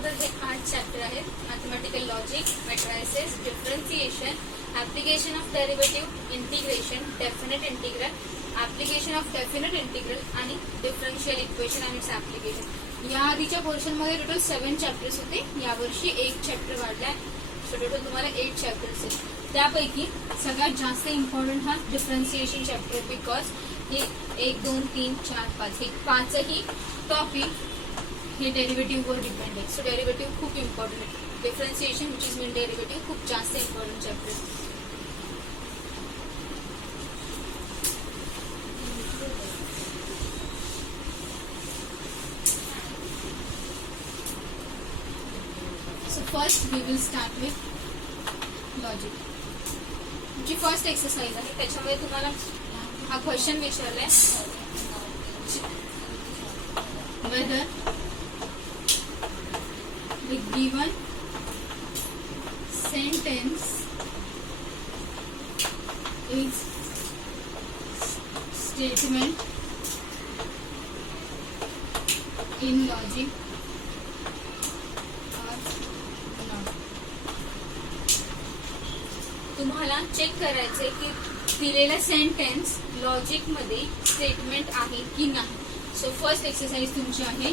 अगोदर हे 8 चॅप्टर आहेत. Mathematical logic, matrices, differentiation, application of derivative, integration, definite integral, application of definite integral आणि differential equation आणि it's application. या आधीच्या पोर्शन मध्ये टोटल 7 चॅप्टर्स होते. यावर्षी 1 चॅप्टर वाढलाय. सो टोटल तुम्हाला 8 चॅप्टर्स आहेत. त्यापैकी सगळ्यात जास्त इम्पॉर्टंट हा डिफरन्सिएशन चॅप्टर, बिकॉज हे 1, 2, 3, 4, 5 हे 5ही टॉपिक हे डेरिव्हेटिव्हवर डिपेंड आहे. सो डेरिव्हेटिव्ह खूप इम्पॉर्टंट आहे. Differentiation which is mean derivative खूप जास्त इम्पॉर्टंट चॅप्टर आहे. So first we will start with logic. जी फर्स्ट एक्सरसाइज आहे त्याच्यामध्ये तुम्हाला हा क्वेश्चन विचारलाय, whether the given sentence is statement in logic तुम्हाला चेक करायचंय की दिलेला सेंटेन्स लॉजिक मध्ये स्टेटमेंट आहे की नाही. सो फर्स्ट एक्सरसाइज तुमची आहे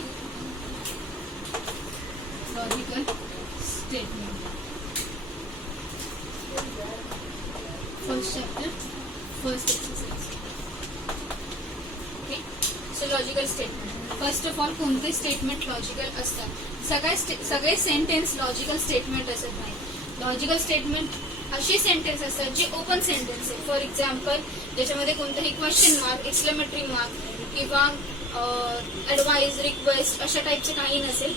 logical statement. First chapter, first exercise. Okay, so logical statement. First of all कोणते स्टेटमेंट लॉजिकल असतात? सगळे सेंटेन्स लॉजिकल स्टेटमेंट असत नाही. लॉजिकल स्टेटमेंट असे सेंटेन्स असतात जे ओपन सेंटेन्स आहे. फॉर एक्झाम्पल ज्याच्यामध्ये कोणताही क्वेश्चन मार्क, एक्सक्लेमेटरी मार्क किंवा ऍडवाइस, रिक्वेस्ट अशा टाईपचे काही नसेल.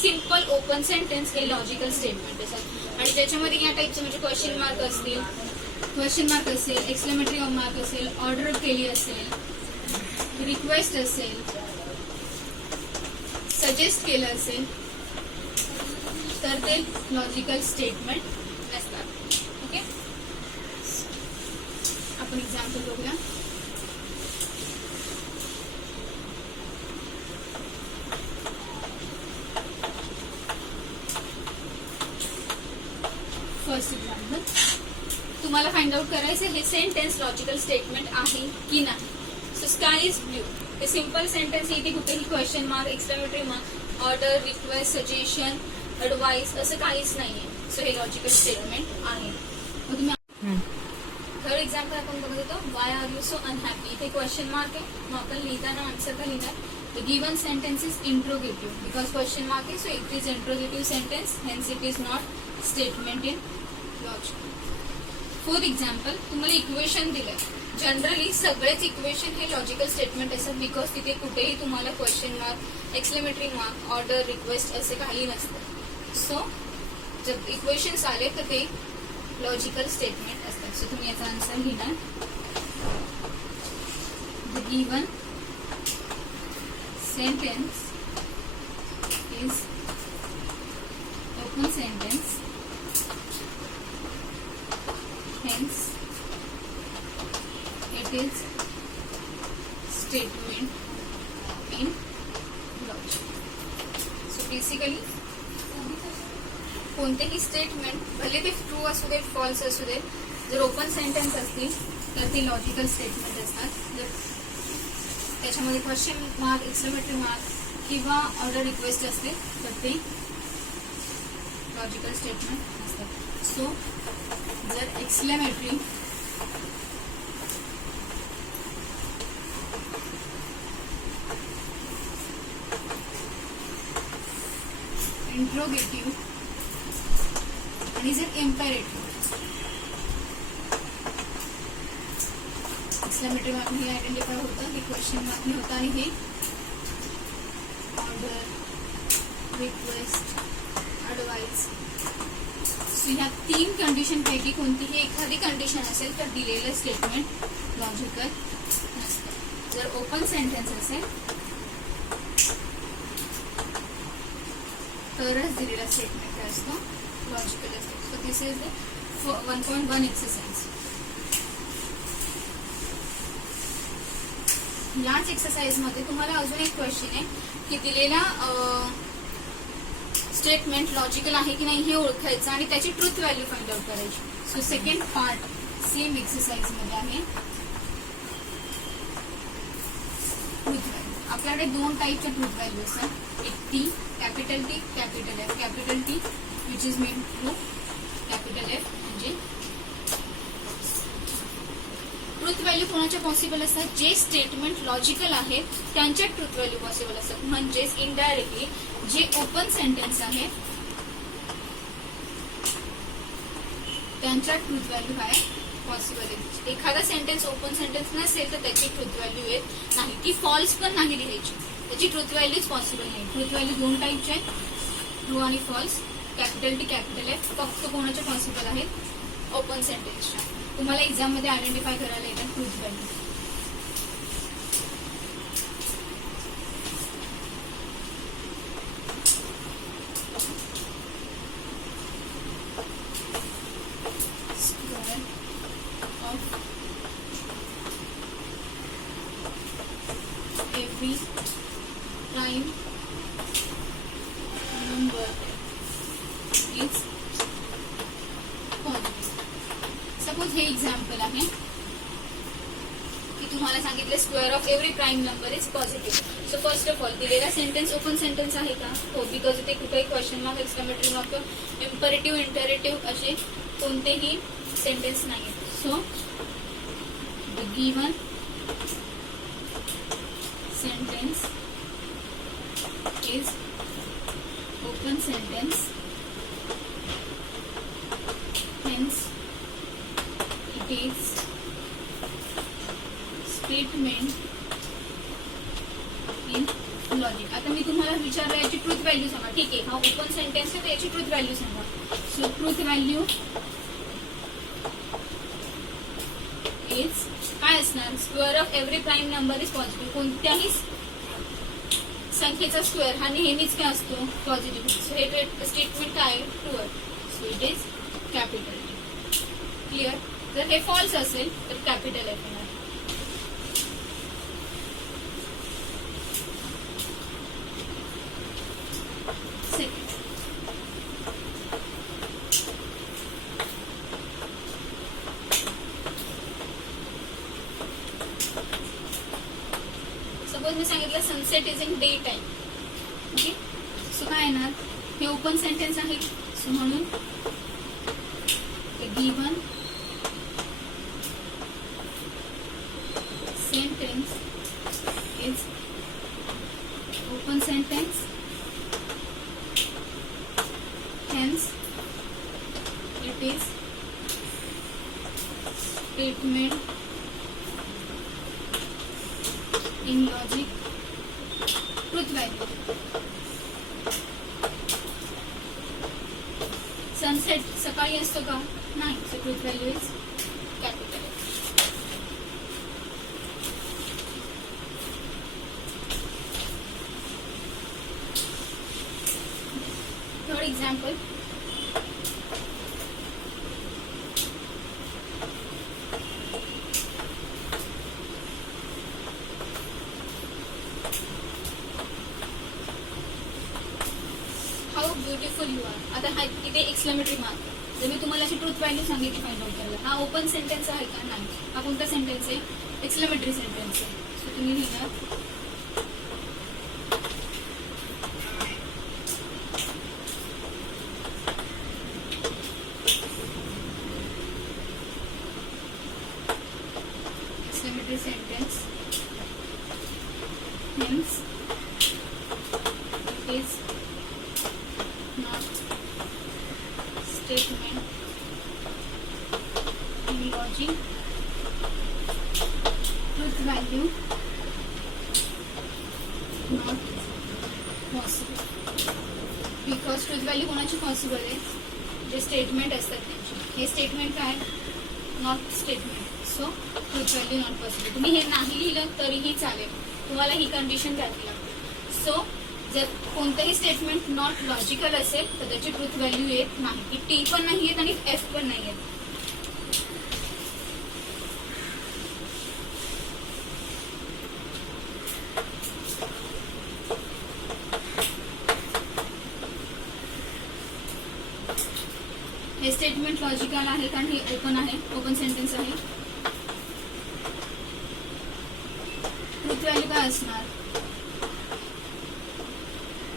सिम्पल ओपन सेंटेन्स हे लॉजिकल स्टेटमेंट असतात. आणि त्याच्यामध्ये या टाईपचे म्हणजे क्वेश्चन मार्क असतील, क्वेश्चन मार्क असेल, एक्सक्लेमेटरी मार्क असेल, ऑर्डर केली असेल, रिक्वेस्ट असेल, सजेस्ट केलं असेल तर ते लॉजिकल स्टेटमेंट असतात. ओके, आपण एक्झाम्पल बघूया. फर्स्ट एक्झाम्पल तुम्हाला फाइंड आउट करायचं हे सेंटेन्स लॉजिकल स्टेटमेंट आहे की नाही. सो स्काय इज ब्ल्यू हे सिंपल सेंटेन्स. इथे कुठेही question mark, exclamatory mark, order, request, suggestion, advice असं काहीच नाहीये. सो हे लॉजिकल स्टेटमेंट आहे. मग तुम्ही थर्ड एक्झाम्पल आपण बघत होतो, why are you so unhappy. इथे क्वेश्चन मार्क आहे. मग आपण लिहिताना आन्सर का लिहिणार? The given sentence is interrogative because question mark आहे. So it is interrogative sentence, hence it is not statement in logic. Fourth example तुम्हाला इक्वेशन दिलंय. जनरली सगळेच इक्वेशन हे लॉजिकल स्टेटमेंट असतात बिकॉज तिथे कुठेही तुम्हाला question mark, exclamatory mark, order, request असे काही नसतं. सो जर इक्वेशन्स आले तर ते लॉजिकल स्टेटमेंट असतात. सो तुम्ही याचा आन्सर लिहिणार, the given sentence is open sentence, hence it is statement in logic. So basically कोणतेही स्टेटमेंट भले ते ट्रू असू दे, फॉल्स असू दे, जर ओपन सेंटेन्स असतील तर ते लॉजिकल स्टेटमेंट असतात. जर त्याच्यामध्ये क्वेश्चन मार्क, एक्सक्लेमेटरी मार्क किंवा ऑर्डर रिक्वेस्ट असते तर ते लॉजिकल स्टेटमेंट असतात. सो जर एक्सक्लेमेटरी इंट्रोगेटिव्ह आणि जर इम्पेरेटिव्ह एक्सक्लेमेटरी मार्क हे आयडेंटिफाय होतं, हे क्वेश्चन मार्क होतं आणि हे ऑर्डर, रिक्वेस्ट, ऍडवाइस. सो ह्या 3 कंडिशन पैकी कोणतीही एखादी कंडिशन असेल तर दिलेलं स्टेटमेंट लॉजिकल नसतं. जर ओपन सेंटेन्स असेल तरच दिलेला स्टेटमेंट काय असतो लॉजिकल असतो. So this is the 1.1 exercise. याच एक्सरसाइज मध्ये तुम्हाला अजून एक क्वेश्चन आहे की दिलेला स्टेटमेंट लॉजिकल आहे की नाही हे ओळखायचं आणि त्याची ट्रुथ व्हॅल्यू फाइंड आउट करायची. So second part same exercise मध्ये आहे ट्रुथ व्हॅल्यू. आपल्याकडे दोन टाईपच्या ट्रुथ व्हॅल्यू असतात, एक T capital T capital F. Capital T which is mean true, capital F म्हणजे ट्रुथ व्हॅल्यू कोणाच्या पॉसिबल असतात, जे स्टेटमेंट लॉजिकल आहेत त्यांच्या ट्रुथ व्हॅल्यू पॉसिबल असतात. म्हणजेच इनडायरेक्टली जे ओपन सेंटेन्स आहे त्यांच्या ट्रुथ व्हॅल्यू काय पॉसिबल आहे. एखादा सेंटेन्स ओपन सेंटेन्स नसेल तर त्याची ट्रुथ व्हॅल्यू येत नाही, ती फॉल्स पण नाही लिहायची, त्याची ट्रुथ व्हॅल्यूच पॉसिबल नाही. ट्रुथ व्हॅल्यू दोन टाईपचे आहेत, ट्रू आणि false. Capital T capital F फक्त कोणाच्या पॉसिबल आहेत, ओपन सेंटेन्सच्या. तुम्हाला एक्झाम मध्ये आयडेंटिफाय करायला येतात truth value. Square of every prime number is positive. Suppose हे एक्झाम्पल आहे की तुम्हाला सांगितलं square of every prime number is positive. So first of all दिलेला सेंटेन्स ओपन सेंटेन्स आहे का, हो, बिकॉज इथे कुठेही question mark exclamatory mark imperative iterative असे कोणतेही सेंटेन्स नाही. So the given sentence is open sentence, hence it is statement in logic. आता मी तुम्हाला विचारलं याची ट्रुथ व्हॅल्यू सांगा, ठीक आहे, हा ओपन सेंटेन्स आहे तर याची ट्रुथ व्हॅल्यू सांगा. सो ट्रुथ व्हॅल्यू इज काय असणार, square of every prime number is positive. कोणत्याही संख्येचा स्क्वेअर हा नेहमीच काय असतो, पॉझिटिव्ह. सो हे स्टेटमेंट काय आहे, ट्रू आहे. So it is capital. Clear. जर हे फॉल्स असेल तर कॅपिटल एफ येणार. सपोज मी सांगितलं sunset is in day time. Okay, so काय येणार, हे ओपन सेंटेन्स आहे. सो म्हणून given sentence is open sentence, hence it is statement in logic. Truth value, sunset सकाळी असतो का, नाही. So truth value is capital. Third example, how beautiful you are. आता हा इथे एक्सक्लेमेटरी मार्क. जर मी तुम्हाला अशी ट्रुथ व्हॅल्यू सांगितली फाइंड आउट करायला, हा ओपन सेंटेन्स आहे का, नाही. हा कोणता सेंटेन्स आहे, एक्सक्लेमेटरी सेंटेन्स आहे. सो तुम्ही लिहिणार exclamatory sentence, hence it is not statement in logic. Truth value not possible, because truth value कोणाची पॉसिबल आहे, जे स्टेटमेंट असतात त्यांची. हे स्टेटमेंट काय, not statement. So truth value not possible. तुम्ही हे नाही लिहिलं तरीही चालेल, तुम्हाला ही कंडिशन द्यावी लागते. सो जर कोणतंही स्टेटमेंट नॉट लॉजिकल असेल तर त्याची ट्रुथ व्हॅल्यू येत नाही. ती टी पण नाही येत आणि एफ पण नाही येत. स्टेटमेंट लॉजिकल आहे कारण हे ओपन आहे, ओपन सेंटेन्स आहे. ट्रूथ व्हॅल्यू काय असणार?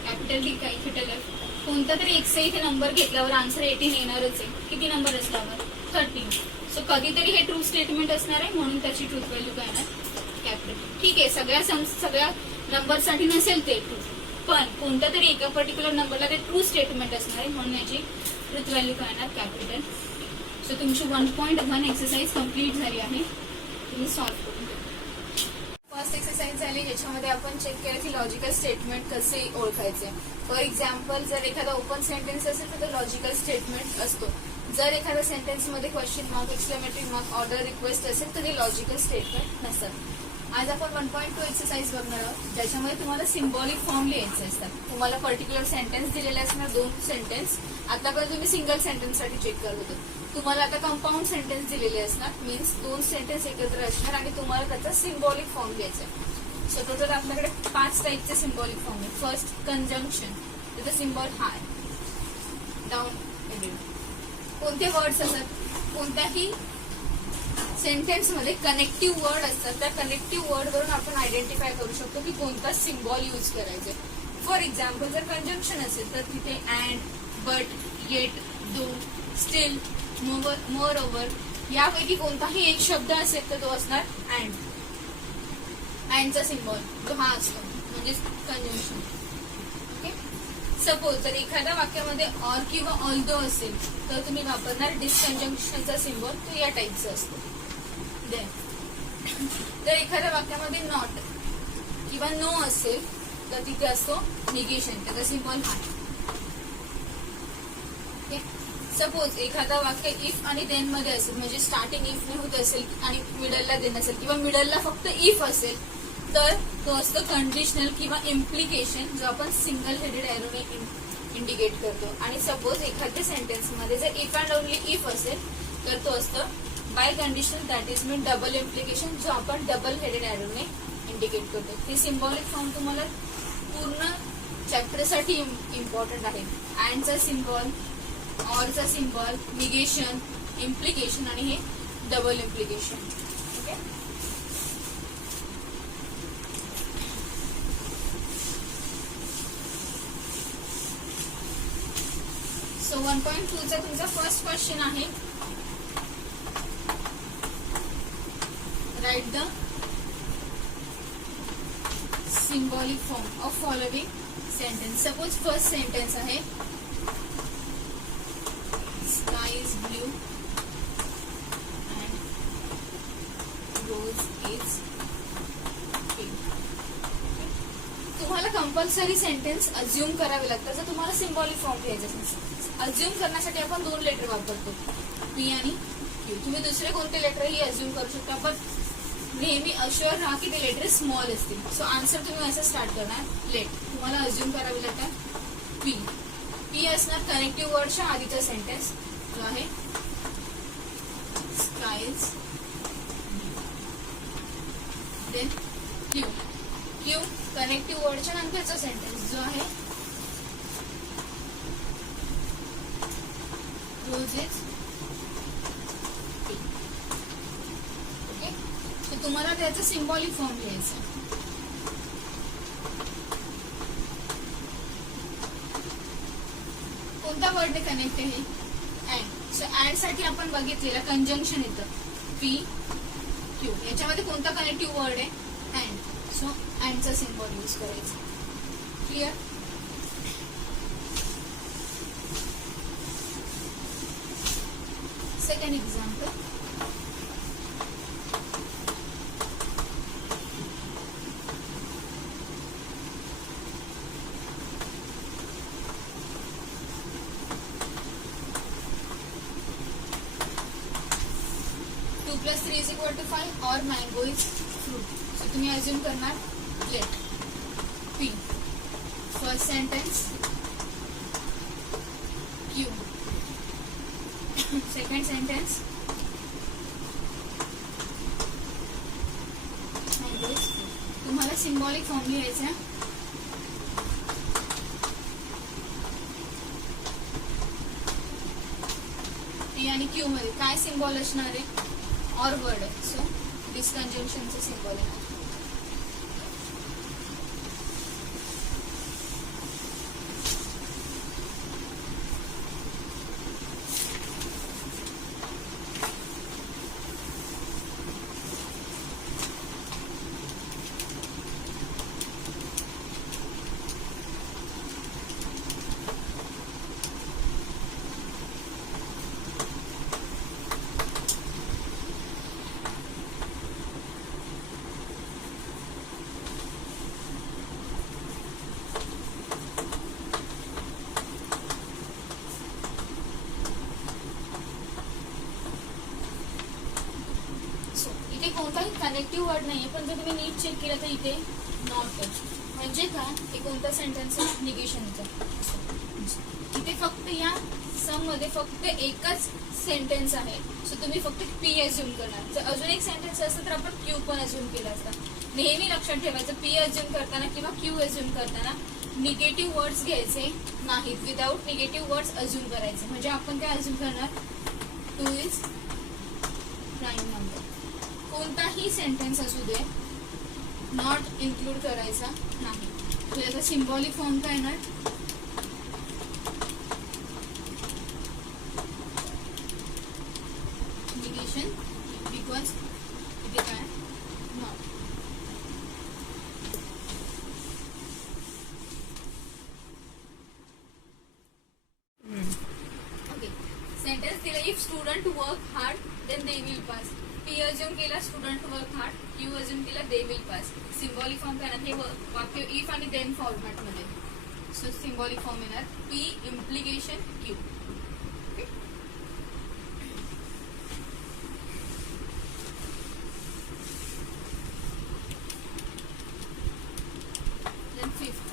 Capital D capital F. कोणता तरी एक्सचा इथे नंबर घेतल्यावर आन्सर 18 येणारच आहे. किती नंबर असल्यावर? 13. सो कधीतरी हे ट्रू स्टेटमेंट असणार आहे म्हणून त्याची ट्रूथ व्हॅल्यू काय येणार? कॅपिटल. ठीक आहे, सगळ्या नंबरसाठी नसेल ते ट्रू, पण कोणत्या तरी एका पर्टिक्युलर नंबरला ते ट्रू स्टेटमेंट असणार आहे म्हणून याची ट्रूथ व्हॅल्यू काय येणार? कॅपिटल. सो तुमची 1.1 एक्सरसाइज कंप्लीट झाली आहे. तुम्ही सॉल्व्ह करून घ्या. फर्स्ट एक्सरसाइज झाली ज्याच्यामध्ये आपण चेक केलं की लॉजिकल स्टेटमेंट कसे ओळखायचे. फॉर एक्झाम्पल, जर एखादा ओपन सेंटेन्स असेल तर तो लॉजिकल स्टेटमेंट असतो. जर एखाद्या सेंटेन्स मध्ये question mark, exclamatory mark, order, request असेल तर ते लॉजिकल स्टेटमेंट नसतात. आज आपण 1.2 एक्सरसाइज बघणार आहोत ज्याच्यामध्ये तुम्हाला सिम्बॉलिक फॉर्म लिहायचे असतात. तुम्हाला पर्टिक्युलर सेंटेन्स दिलेले असणार, 2 सेंटेन्स. आतापर्यंत तुम्ही सिंगल सेंटेन्स साठी चेक करत होतो. तुम्हाला आता कंपाऊंड सेंटेन्स दिलेले असणार, मीन्स 2 सेंटेन्स एकत्र असणार आणि तुम्हाला त्याचा सिम्बॉलिक फॉर्म घ्यायचा आहे. सो टोटल आपल्याकडे 5 टाईपचे सिम्बॉलिक फॉर्म आहे. First, conjunction. त्याचा सिम्बॉल हाय, डाऊन, कोणते वर्ड्स असतात? कोणत्याही सेंटेन्स मध्ये कनेक्टिव्ह वर्ड असतात. त्या कनेक्टिव्ह वर्ड वरून आपण आयडेंटिफाय करू शकतो की कोणता सिम्बॉल यूज करायचा. फॉर एक्झाम्पल, जर कंजंक्शन असेल तर तिथे and, but, yet, though, still, moreover यापैकी कोणताही एक शब्द असेल तर तो असणार अँड. अँडचा सिम्बॉल जो हा असतो म्हणजे कंजंक्शन. ओके. सपोज जर एखाद्या वाक्यामध्ये ऑर किंवा ऑल्दो असेल तर तुम्ही वापरणार डिसकंजंक्शनचा सिम्बॉल, तो या टाईपचा असतो. जर एखाद्या वाक्यामध्ये नॉट किंवा नो असेल तर तिथे असतो निगेशन, त्याचा सिम्बॉल हा. ओके. सपोज एखादा वाक्य इफ आणि देन मध्ये असेल म्हणजे स्टार्टिंग इफ ने होत असेल आणि मिडलला देन असेल किंवा मिडलला फक्त इफ असेल तर तो असतो कंडिशनल किंवा इम्प्लिकेशन, जो आपण सिंगल हेडेड एरोने इंडिकेट करतो. आणि सपोज एखाद्या सेंटेन्स मध्ये जर इफ अँड ओनली इफ असेल तर तो असतो bi condition, that is mean double implication, जो आपण डबल हेडेड एरोने इंडिकेट करतो. हे सिम्बॉलिक फॉर्म तुम्हाला पूर्ण चॅप्टरसाठी इम्पॉर्टंट आहे. अँडचा सिम्बॉल, ऑरचा सिम्बॉल, निगेशन, इम्प्लिकेशन आणि हे डबल इम्प्लिकेशन. ओके. सो 1.2 चा तुमचा फर्स्ट क्वेश्चन आहे, write the symbolic form of following sentence. Suppose first sentence आहे sky is blue and rose is pink. तुम्हाला कंपल्सरी सेंटेन्स अज्युम करावे लागतात जर तुम्हाला सिम्बॉलिक फॉर्म घ्यायचा असेल. अज्युम करण्यासाठी आपण 2 लेटर वापरतो, पी आणि क्यू. तुम्ही दुसरे कोणते लेटरही अज्युम करू शकता, पण नेहमी अश्युअर राहा की ते लेटर स्मॉल असतील. सो आन्सर तुम्ही असं स्टार्ट करणार, लेट. तुम्हाला अज्युम करावे लागतात पी. पी असणार कनेक्टिव्ह वर्डच्या आधीचा सेंटेन्स जो आहे sky is. Then Q. Q connective वर्डच्या नंतरचा सेंटेन्स जो आहे रोजेस. ओके. तर तुम्हाला त्याचा सिम्बॉलिक फॉर्म घ्यायचा. कोणत्या वर्डने कनेक्ट आहे? अँड. सो अँड साठी आपण बघितलेलं कंजंक्शन येतं पी क्यू. याच्यामध्ये कोणता कनेक्टिव्ह वर्ड आहे? अँड. सो अँडचा सिम्बॉल यूज करायचा. क्लिअर? Second example. +3 = 5 और मैंगो इज फ्रूट. सो तुम्ही अज्युम करणार let P. First sentence Q. Second sentence mango is fruit. तुम्हाला सिम्बॉलिक फॉर्म लिहायचा. क्यू मध्ये काय सिम्बॉल असणार आहे, ऑर वर्ड आहे. सो डिसकंजंक्शनचं सिम्बॉल आहे. कोणताही कनेक्टिव्ह वर्ड नाहीये, पण जर तुम्ही नीट चेक केलं तर इथे नॉट आहे. म्हणजे काय, हे कोणता सेंटेन्स आहे, निगेशनचा. इथे फक्त या सम मध्ये फक्त एकच सेंटेन्स आहे. सो तुम्ही फक्त पी अज्युम करणार. जर अजून एक सेंटेन्स असतं तर आपण क्यू पण अज्युम केला असता. नेहमी लक्षात ठेवायचं, पी अज्युम करताना किंवा क्यू अज्युम करताना निगेटिव्ह वर्ड्स घ्यायचे नाहीत. विदाउट निगेटिव्ह वर्ड्स अज्युम करायचे. म्हणजे आपण काय अज्युम करणार, 2 इज प्राईम नंबर. कोणताही सेंटेन्स असू दे, नॉट इन्क्लूड करायचा नाही. त्याचा सिम्बॉलिक फॉर्म काय येणार, निगेशन, बिकॉज इथे काय नॉट. ओके, सेंटेन्स दिला, if student work hard then they will pass. P assume केला, student work hard. Q assume केला, they will pass. Symbolic form काय येणार, हे वाक्य इफ आणि देन फॉर्मॅट मध्ये. सो सिम्बॉलिक फॉर्म येणार P implication Q. Then fifth,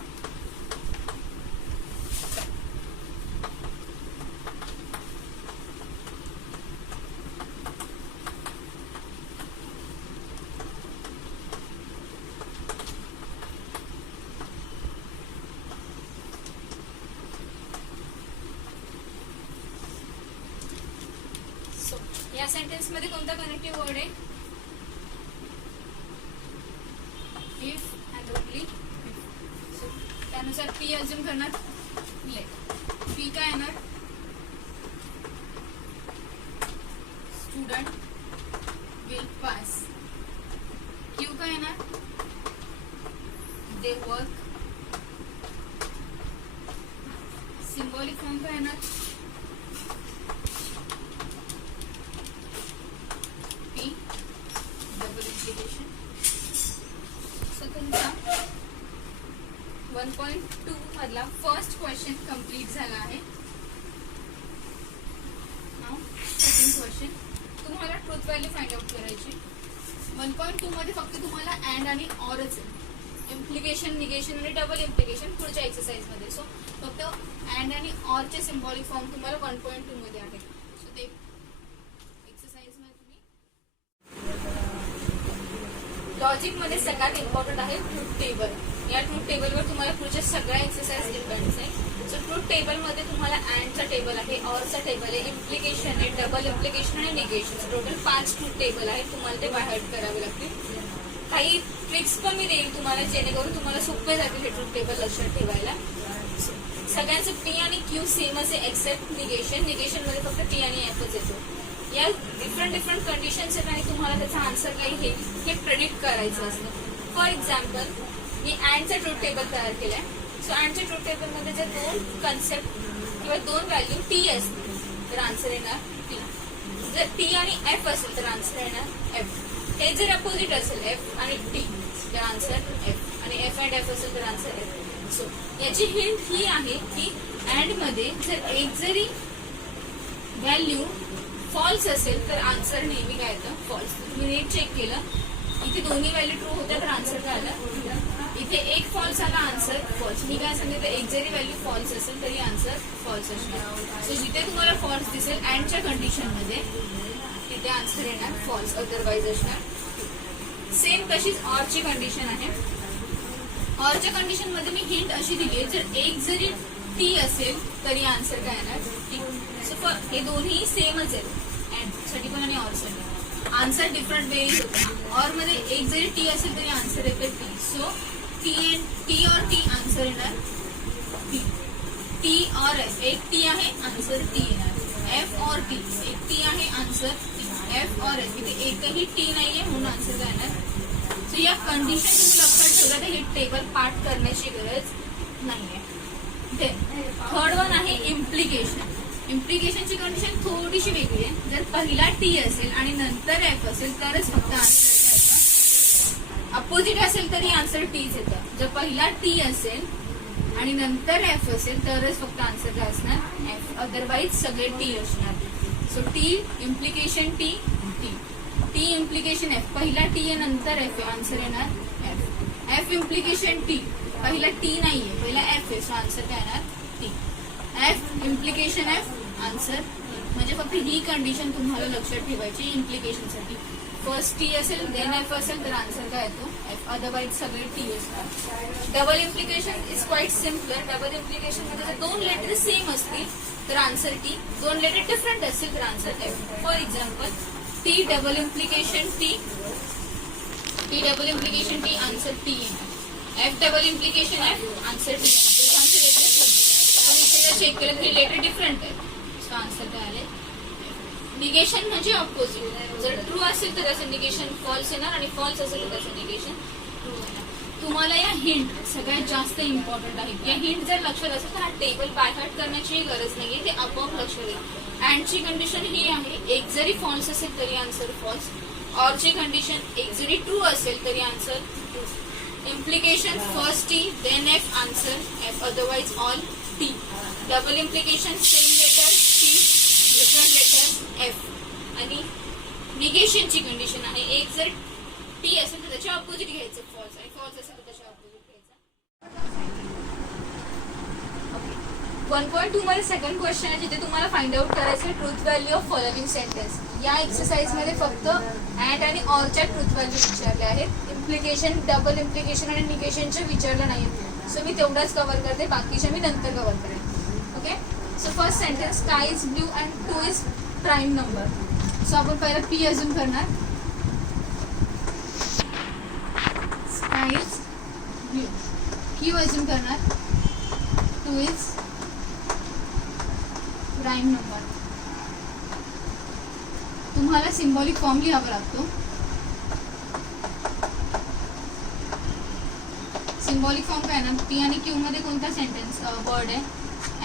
या सेंटेन्स मध्ये कोणता कनेक्टिव्ह वर्ड आहे, if and only if. So त्यानुसार पी अज्युम करणार, लेट. पी काय येणार, स्टुडंट विल पास. क्यू काय येणार, दे वर्क. सिम्बॉलिक फॉर्म काय येणार, डबल इम्प्लिकेशन. सो तुमचा 1.2 मधला फर्स्ट क्वेश्चन कंप्लीट झाला आहे. नाउ सेकंड क्वेश्चन, तुम्हाला ट्रूथ व्हॅल्यू फाइंड आउट करायची. 1.2 मध्ये फक्त तुम्हाला अँड आणि ऑरच आहे. इम्प्लिकेशन, निगेशन आणि डबल इम्प्लिकेशन पुढच्या एक्सरसाइज मध्ये. सो फक्त अँड आणि ऑरचे सिम्बॉलिक फॉर्म तुम्हाला 1.2 मध्ये आहे. सो ते एक्सरसाइज मध्ये तुम्ही, लॉजिक मध्ये सगळ्यात इम्पॉर्टंट आहे ट्रूथ टेबल. या ट्रूथ टेबलवर तुम्हाला पुढच्या सगळ्या एक्सरसाइज डिपेंड्स आहे. सो ट्रूथ टेबल मध्ये तुम्हाला अँडचा टेबल आहे, ऑरचा टेबल आहे, इम्प्लिकेशन आहे, डबल इम्प्लिकेशन आणि निगेशन. टोटल 5 ट्रूथ टेबल आहे. तुम्हाला ते बाय करावे लागतील. काही ट्रिक्स पण मी देईल तुम्हाला, जेणेकरून तुम्हाला सोपे जातील हे ट्रूथ टेबल लक्षात ठेवायला. सगळ्यांचं पी आणि क्यू सेम असे एक्सेप्ट निगेशन. निगेशन मध्ये फक्त टी आणि एफच येतो. या डिफरंट कंडिशन्स आहेत आणि तुम्हाला त्याचा आन्सर काही हे प्रेडिक्ट करायचं असतं. फॉर एक्झाम्पल, मी अँडचा ट्रूथ टेबल तयार केलाय. सो अँडच्या ट्रूथ टेबल मध्ये जर 2 कन्सेप्ट किंवा 2 व्हॅल्यू टी असतील तर आन्सर येणार टी. जर टी आणि एफ असेल तर आन्सर येणार एफ. हे जर अपोजिट असेल, एफ आणि टी, तर आन्सर एफ. आणि एफ अँड एफ असेल तर आन्सर एफ. सो याची हिंट ही आहे की अँड मध्ये जर एक जरी व्हॅल्यू फॉल्स असेल तर आन्सर नेहमी काय येतं, फॉल्स. तुम्ही नीट चेक केलं, इथे दोन्ही व्हॅल्यू ट्रू होत्या तर आन्सर काय आला, इथे एक फॉल्स आला, आन्सर फॉल्स. मी काय सांगितलं, एक जरी व्हॅल्यू फॉल्स असेल तरी आन्सर फॉल्स असणार. सो जिथे तुम्हाला फॉल्स दिसेल अँडच्या कंडिशन मध्ये, तिथे आन्सर येणार फॉल्स, अदरवाईज असणार. सेम तशीच ऑरची कंडिशन आहे. ऑरच्या कंडिशन मध्ये मी हिंट अशी दिली आहे, जर एक जरी टी असेल तरी आन्सर काय येणार टी. सो हे दोन्ही सेमच आहेत. साठी पण आणि ऑर साठी आन्सर डिफरंट वेरीज होतं. ऑर मध्ये एक जरी टी असेल तरी आन्सर येते टी. सो टी और टी आन्सर येणार टी. टी और एफ, एक टी आहे आन्सर टी येणार. एफ और टी, एक टी आहे आन्सर टी. एफ और एफ, इथे एकही टी नाहीये म्हणून आन्सर काय येणार. सो या कंडिशन तुम्ही लक्षात ठेवला तर हे टेबल पाठ करण्याची गरज नाहीये. थर्ड वन आहे इम्प्लिकेशन. इम्प्लिकेशनची कंडिशन थोडीशी वेगळी आहे. जर पहिला टी असेल आणि नंतर एफ असेल तरच फक्त आन्सर येतं. अपोजिट असेल तरी आन्सर टीच येतं. जर पहिला टी असेल आणि नंतर एफ असेल तरच फक्त आन्सर काय असणार एफ, अदरवाईज सगळे टी असणार. So T implication T T. T implication F, पहिला टी आहे नंतर एफ आहे, आन्सर येणार एफ. एफ इम्प्लिकेशन टी, पहिला टी नाहीये पहिला एफ आहे, सो आन्सर काय येणार T. F implication F, answer. म्हणजे फक्त ही कंडिशन तुम्हाला लक्षात ठेवायची इम्प्लिकेशनसाठी. फर्स्ट टी असेल देन एफ असेल तर आन्सर काय येतो एफ, अदरवाईज सगळे टी असतात. Double implication is quite simpler. Double implication मध्ये जर दोन लेटर सेम असतील तर आन्सर टी, दोन लेटर डिफरंट असतील तर answer F. For example T double implication T, T double implication T, answer T येणार. F double implication F, answer T. Answer आपण इथे जर चेक केलं तरी लेटर डिफरंट आहे, सो आन्सर काय आले. निगेशन म्हणजे ऑपोजिट. जर ट्रू असेल तर त्याचं निगेशन फॉल्स येणार आणि फॉल्स असेल तर त्याचं निगेशन ट्रू येणार. तुम्हाला या हिंट सगळ्यात जास्त इम्पॉर्टंट आहेत. या हिंट जर लक्षात असेल तर हा टेबल बाय हार्ट करण्याची गरज नाहीये, ते आपोआप लक्षात येईल. अँडची कंडिशन ही आहे, एक जरी फॉल्स असेल तरी आन्सर फॉल्स. ऑरची कंडिशन एक जरी ट्रू असेल तरी answer true. Implication first T then F, answer F, otherwise all T. Double implication same letter T different letter F. आणि निगेशनची कंडिशन आहे, एक जर टी असेल तर त्याच्या ऑपोजिट घ्यायचं फॉल्स, आणि फॉल्स असेल तर त्याच्या ऑपोजिट घ्यायचं. 1.2 मध्ये सेकंड क्वेश्चन आहे जिथे तुम्हाला फाइंड आउट करायचं truth value of following sentence. या एक्सरसाइज मध्ये फक्त अँड आणि ऑरच्या ट्रूथ व्हॅल्यू विचारले आहेत. इम्प्लिकेशन, डबल इम्प्लिकेशन आणि निगेशनचे विचारलं नाही. सो मी तेवढाच कव्हर करते, बाकीच्या मी नंतर कव्हर करेन. Okay. So first sentence, sky is blue and 2 is prime number. So आपण पहिला पी अजून करणार. Sky is blue. क्यू अजून करणार. 2 इज प्राईम नंबर. तुम्हाला सिम्बॉलिक फॉर्म लिहावा लागतो. सिम्बॉलिक फॉर्म काय ना, पी आणि क्यू मध्ये कोणता सेंटेन्स वर्ड आहे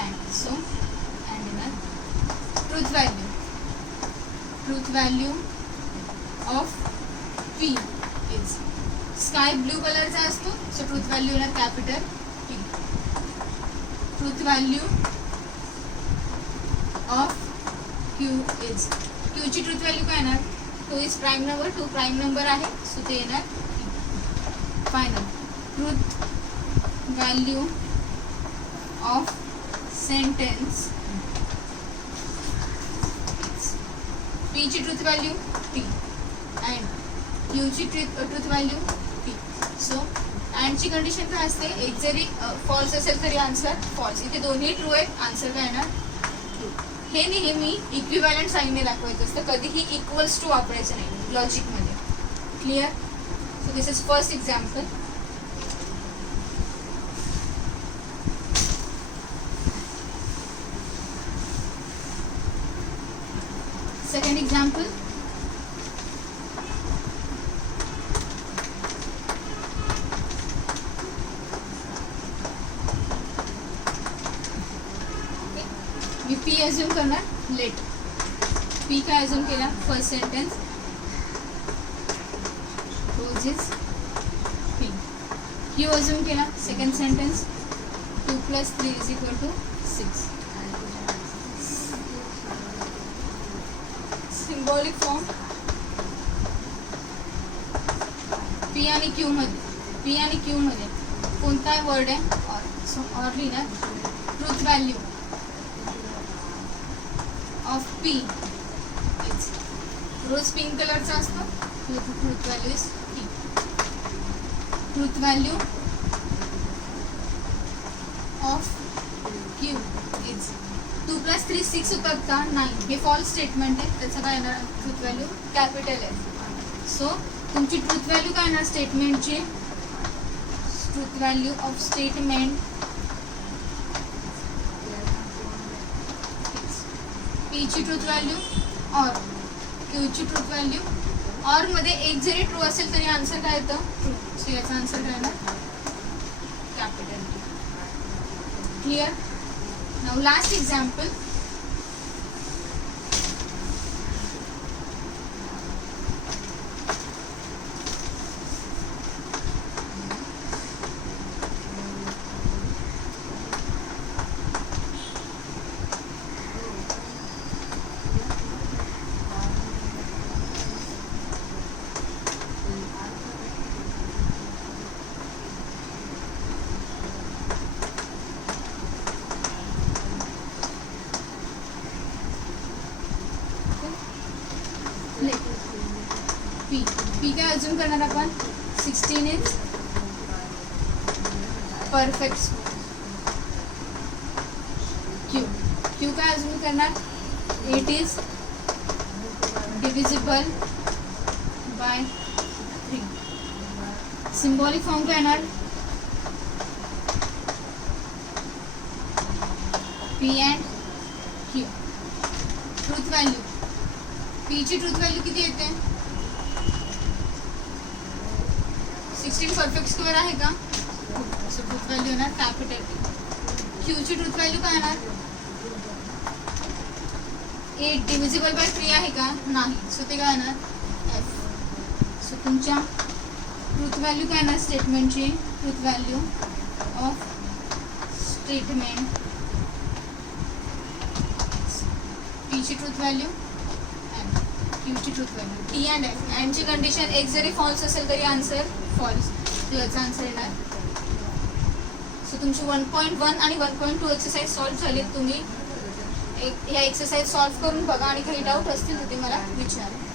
अँड. सो अँड येणार. Truth value, truth value of P is, sky blue कलरचा असतो सो ट्रूथ व्हॅल्यू येणार capital P. Truth value of Q is, क्यूची ट्रूथ व्हॅल्यू काय येणार 2 is prime number, 2 prime number आहे so ते येणार P. Final truth value of sentence, पीची ट्रूथ व्हॅल्यू टी अँड क्यूची ट्रूथ व्हॅल्यू टी. सो अँडची कंडिशन काय असते, एक जरी फॉल्स असेल तरी आन्सर फॉल्स. इथे दोन्ही ट्रू आहेत, आन्सर काय येणार ट्रू. हे नेहमी इक्विव्हॅलंट साईनने दाखवायचं असतं, कधीही इक्वल्स टू वापरायचं नाही लॉजिकमध्ये. Clear. So this is first example. Second example, मी पी अज्यूम करणार. लेट पी काय अज्यूम केला first sentence, rose is P. Q assume केला second sentence, 2 + 3 = 6. Symbolic form P आणि क्यू मध्ये कोणता वर्ड आहे ऑर. सो ऑर लिहिणार. Truth value of P is, rose pink कलरचा असतो, truth value is P. Truth value of Q is 2 + 3 6 होतात का? नाही, हे फॉल्स स्टेटमेंट आहे. त्याचं काय येणार ट्रूथ व्हॅल्यू? कॅपिटल आहे. सो तुमची ट्रूथ व्हॅल्यू काय येणार स्टेटमेंटची? Truth value of statement P ची ट्रूथ व्हॅल्यू और क्यू ची ट्रूथ व्हॅल्यू. और मध्ये एक जरी ट्रू असेल तरी आन्सर काय येतं? ट्रू. सो याचा आन्सर काय येणार? Capital. Clear? Now last example. P P काय अजून करणार आपण? 16 is perfect square. Q Q काय अजून करणार? 8 is divisible by 3. Symbolic form काय येणार? P and Q. Truth value P ची ट्रूथ व्हॅल्यू किती येते? 16 परफेक्ट स्क्वेअर आहे का? सो ट्रूथ व्हॅल्यू येणार कॅपिटल टी. क्यू ची ट्रूथ व्हॅल्यू काय येणार? 8 डिव्हिजिबल बाय 3 आहे का? नाही. सो ते काय येणार? एफ. सो तुमच्या ट्रूथ व्हॅल्यू काय येणार स्टेटमेंटची? Truth value of statement P ची ट्रूथ व्हॅल्यू क्यूची truth value. T and F. अँडची कंडिशन एक जरी फॉल्स असेल तरी आन्सर फॉल्स. तर याचा आन्सर येणार. सो तुमची 1.1 आणि 1.2 एक्सरसाइज सॉल्व्ह झाली. तुम्ही ह्या एक्सरसाइज सॉल्व्ह करून बघा आणि काही डाऊट असतील तर ते मला विचारा.